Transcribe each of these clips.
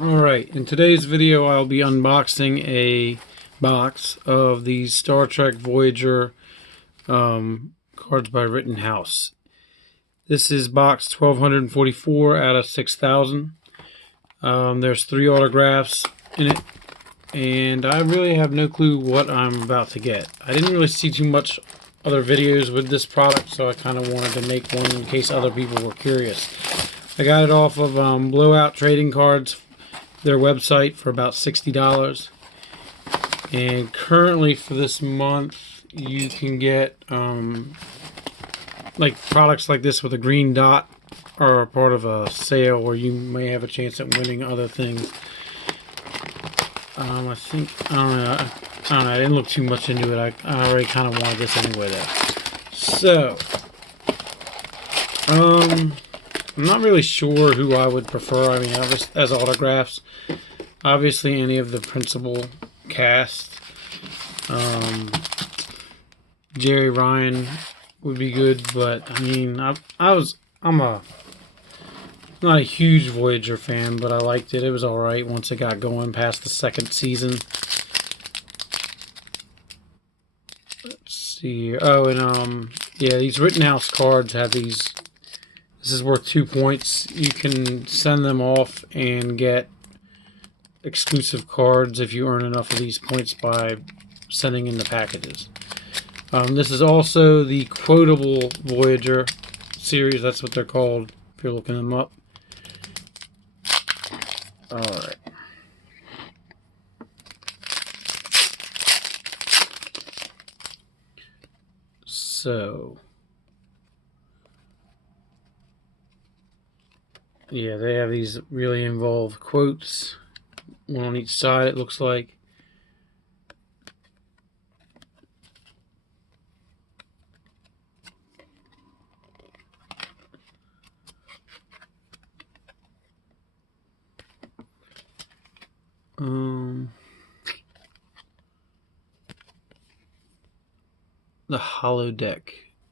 Alright, in today's video I'll be unboxing a box of these Star Trek Voyager cards by Rittenhouse. This is box 1244 out of 6,000. There's 3 autographs in it, and I really have no clue what I'm about to get. I didn't really see too much other videos with this product, so I kind of wanted to make one in case other people were curious. I got it off of Blowout Trading Cards, their website, for about $60. And currently for this month you can get like products like this with a green dot are a part of a sale where you may have a chance at winning other things. I don't know, I didn't look too much into it. I already kind of wanted this anyway though. So I'm not really sure who I would prefer. I mean, as autographs, obviously any of the principal cast. Jerry Ryan would be good, but I mean, I'm not a huge Voyager fan, but I liked it. It was alright once it got going past the second season. Let's see here. Oh, and yeah, these Rittenhouse cards have these. This is worth 2 points. You can send them off and get exclusive cards if you earn enough of these points by sending in the packages. This is also the Quotable Voyager series. That's what they're called if you're looking them up. Alright. So yeah, they have these really involved quotes, one on each side, it looks like. The holodeck.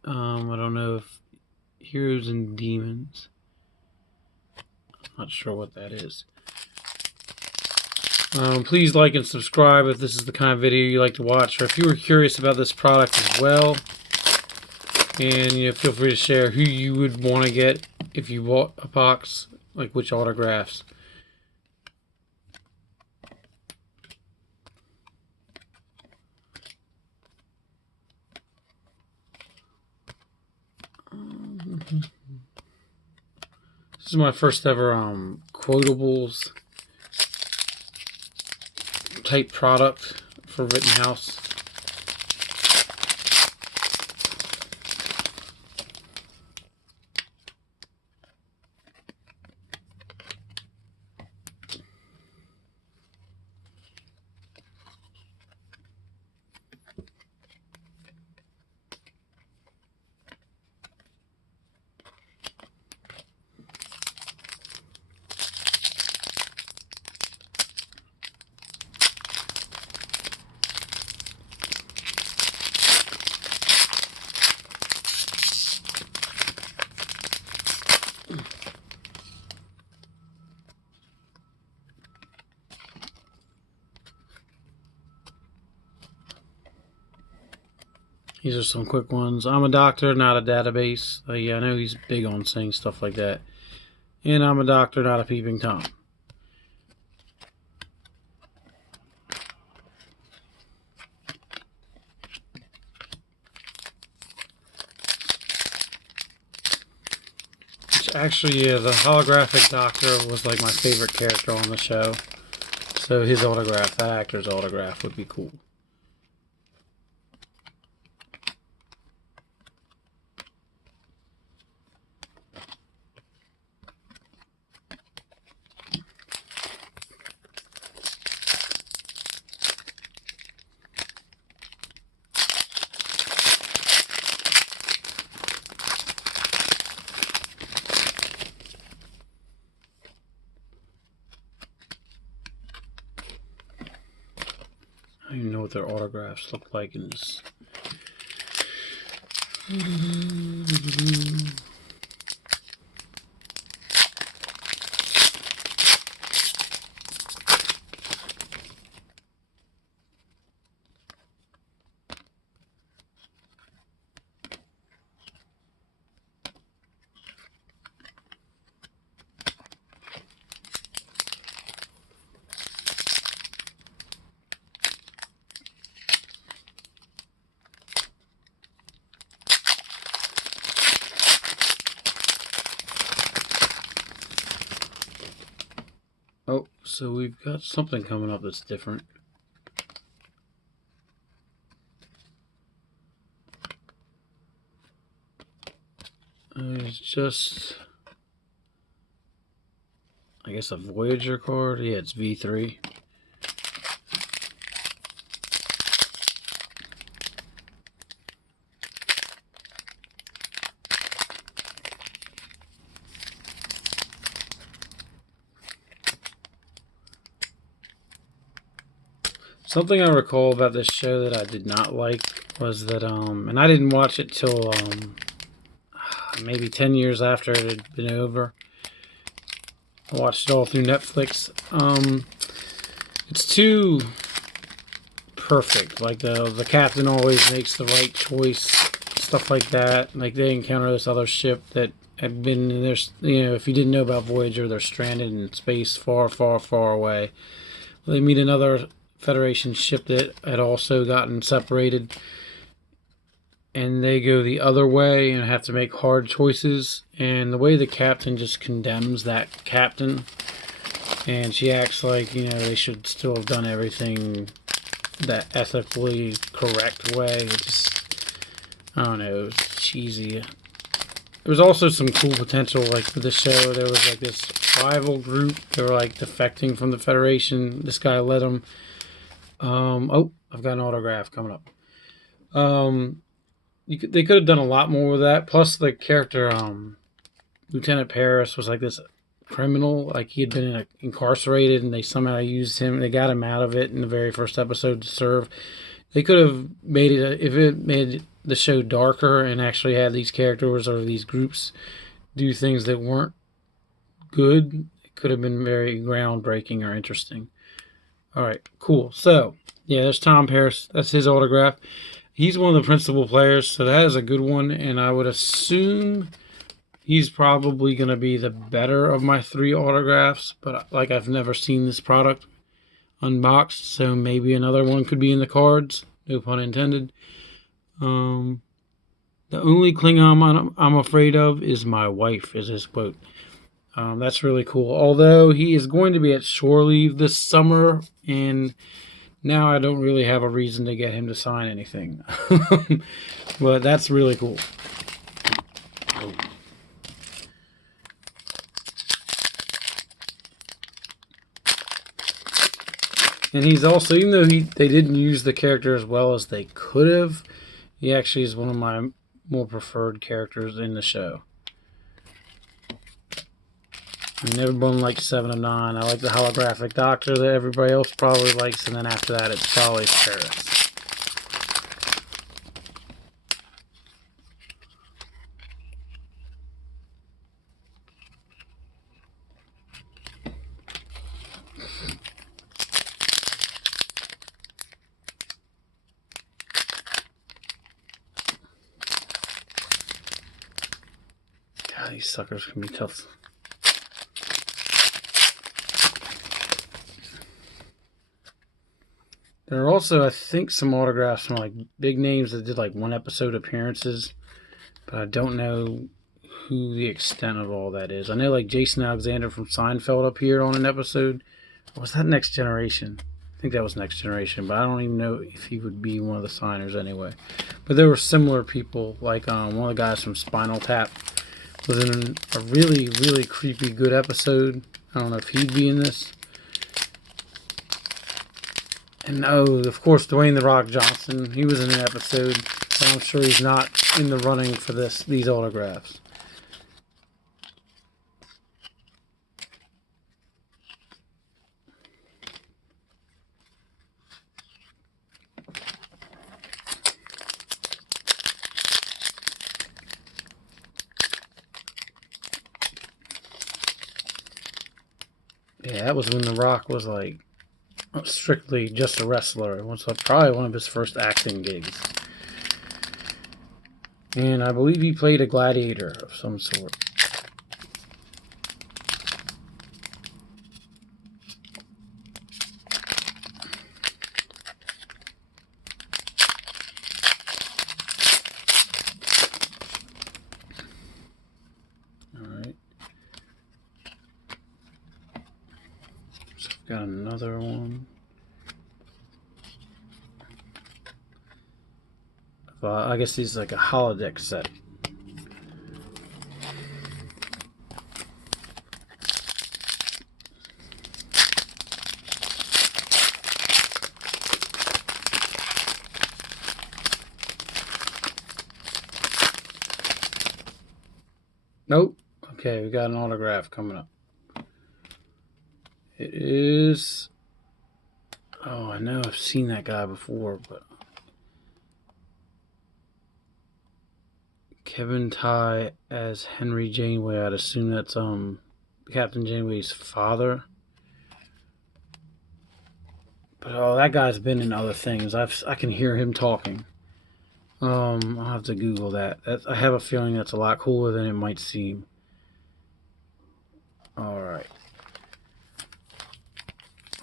I don't know if Heroes and Demons. Not sure what that is. Please like and subscribe if this is the kind of video you like to watch, or if you were curious about this product as well. And feel free to share who you would want to get if you bought a box, like which autographs. This is my first ever Quotables type product for Rittenhouse. These are some quick ones. I'm a doctor, not a database. Yeah, I know he's big on saying stuff like that. And I'm a doctor, not a peeping Tom. Which actually, yeah, the holographic doctor was like my favorite character on the show. So his autograph, that actor's autograph, would be cool. I don't even know what their autographs look like in this. Oh, so we've got something coming up that's different. It's just, I guess, a Voyager card. Yeah, it's V3. Something I recall about this show that I did not like was that, and I didn't watch it till maybe 10 years after it had been over. I watched it all through Netflix. It's too perfect. Like the captain always makes the right choice, stuff like that. Like they encounter this other ship that had been in their, if you didn't know about Voyager, they're stranded in space far, far, far away. They meet another Federation ship that had also gotten separated, and they go the other way and have to make hard choices. And the way the captain just condemns that captain, and she acts like, they should still have done everything that ethically correct way. It just, I don't know, it was cheesy. There was also some cool potential, like for the show. There was like this rival group. They were like defecting from the Federation. This guy led them. Oh, I've got an autograph coming up. They could have done a lot more with that. Plus, the character, Lieutenant Paris, was like this criminal. Like he had been incarcerated, and they somehow used him. They got him out of it in the very first episode to serve. They could have made it, if it made the show darker and actually had these characters or these groups do things that weren't good, it could have been very groundbreaking or interesting. All right, cool. So, yeah, there's Tom Paris. That's his autograph. He's one of the principal players, so that is a good one, and I would assume he's probably going to be the better of my 3 autographs, but like I've never seen this product unboxed, so maybe another one could be in the cards. No pun intended. The only Klingon I'm afraid of is my wife, is his quote. That's really cool. Although he is going to be at shore leave this summer, and now I don't really have a reason to get him to sign anything. But that's really cool. And he's also, even though they didn't use the character as well as they could have, he actually is one of my more preferred characters in the show. I've never been like 7 of 9. I like the holographic doctor that everybody else probably likes, and then after that it's probably Paris. God, these suckers can be tough. There are also, I think, some autographs from like big names that did like 1 episode appearances, but I don't know who the extent of all that is. I know like Jason Alexander from Seinfeld appeared on an episode. Or was that Next Generation? I think that was Next Generation, but I don't even know if he would be one of the signers anyway. But there were similar people, like one of the guys from Spinal Tap was in a really, really creepy good episode. I don't know if he'd be in this. And of course, Dwayne "The Rock" Johnson. He was in an episode, so I'm sure he's not in the running for these autographs. Yeah, that was when The Rock was like strictly just a wrestler. It was probably one of his first acting gigs. And I believe he played a gladiator of some sort. Alright. Got another one. I guess these like a holodeck set. Nope. Okay, we got an autograph coming up. It is... Oh, I know I've seen that guy before, but... Kevin Ty as Henry Janeway. I'd assume that's Captain Janeway's father. But oh, that guy's been in other things. I can hear him talking. I'll have to Google that. I have a feeling that's a lot cooler than it might seem. All right.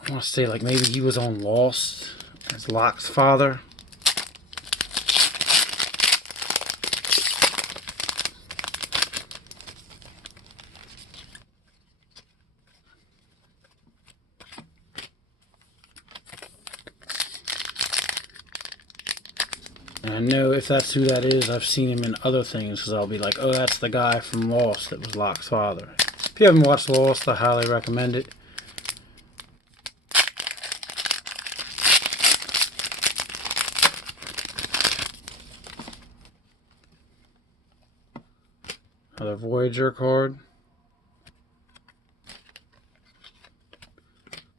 I want to say like maybe he was on Lost as Locke's father. And I know if that's who that is, I've seen him in other things because I'll be like, oh, that's the guy from Lost that was Locke's father. If you haven't watched Lost, I highly recommend it. Another Voyager card.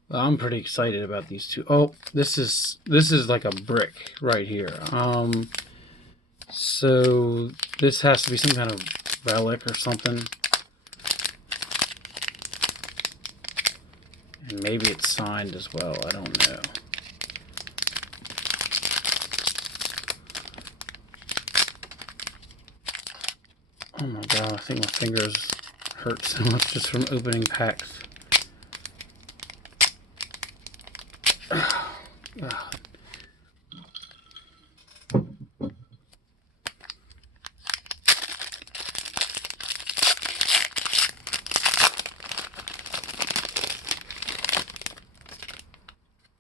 Well, I'm pretty excited about these two. Oh, this is like a brick right here. So this has to be some kind of relic or something. And maybe it's signed as well. I don't know. Oh my god, I think my fingers hurt so much just from opening packs.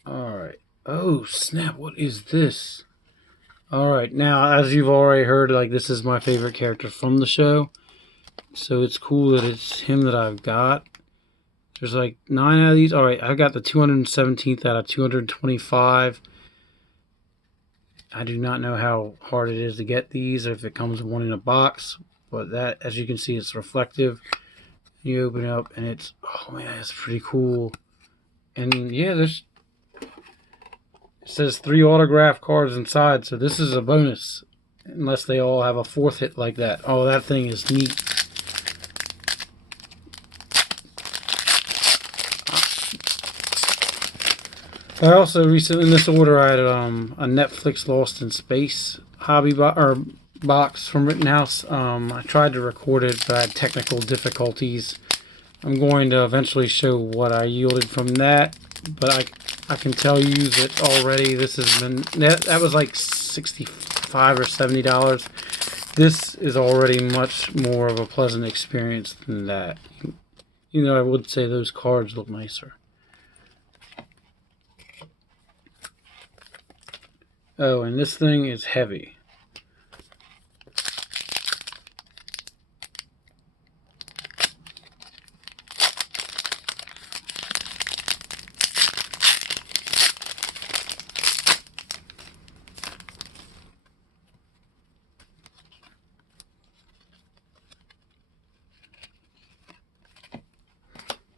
Alright. Oh, snap. What is this? Alright. Now, as you've already heard, like, this is my favorite character from the show. So it's cool that it's him that I've got. There's like 9 out of these. Alright, I got the 217th out of 225. I do not know how hard it is to get these, if it comes one in a box. But that, as you can see, it's reflective. You open it up and it's, oh man, it's pretty cool. And yeah, it says 3 autograph cards inside, so this is a bonus. Unless they all have a 4th hit like that. Oh, that thing is neat. I also recently, in this order, I had a Netflix Lost in Space hobby box from Rittenhouse. I tried to record it, but I had technical difficulties. I'm going to eventually show what I yielded from that, but I can tell you that already this has been, that was like $65 or $70. This is already much more of a pleasant experience than that. You know, I would say those cards look nicer. Oh, and this thing is heavy.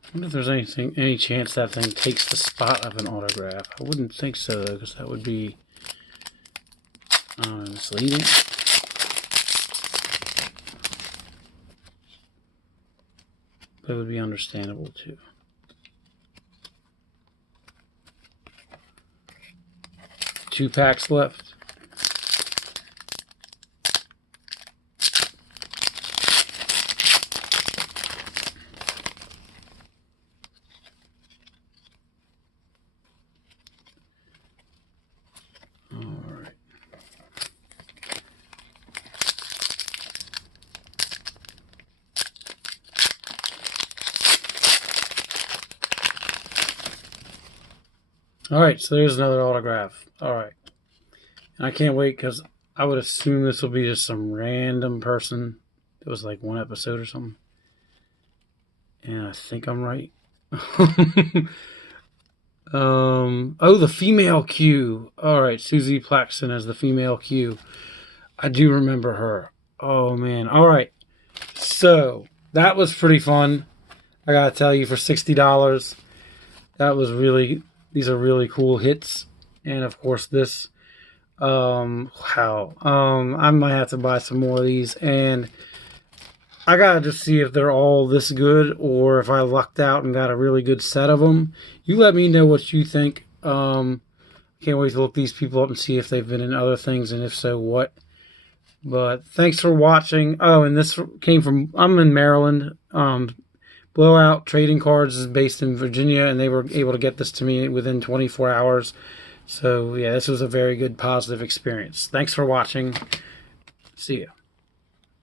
I wonder if there's any chance that thing takes the spot of an autograph. I wouldn't think so, though, because that would be misleading. But it would be understandable, too. Two packs left. All right, so there's another autograph. All right. And I can't wait because I would assume this will be just some random person. It was like one episode or something. And I think I'm right. Oh, the female Q. All right, Susie Plaxton as the female Q. I do remember her. Oh man. All right. So that was pretty fun. I gotta tell you, for $60, that was really. These are really cool hits, and of course this. Wow. I might have to buy some more of these, and I gotta just see if they're all this good or if I lucked out and got a really good set of them. You let me know what you think. Can't wait to look these people up and see if they've been in other things, and if so, what. But thanks for watching. Oh, and this came from, I'm in Maryland. Blowout Trading Cards is based in Virginia, and they were able to get this to me within 24 hours. So, yeah, this was a very good, positive experience. Thanks for watching. See ya.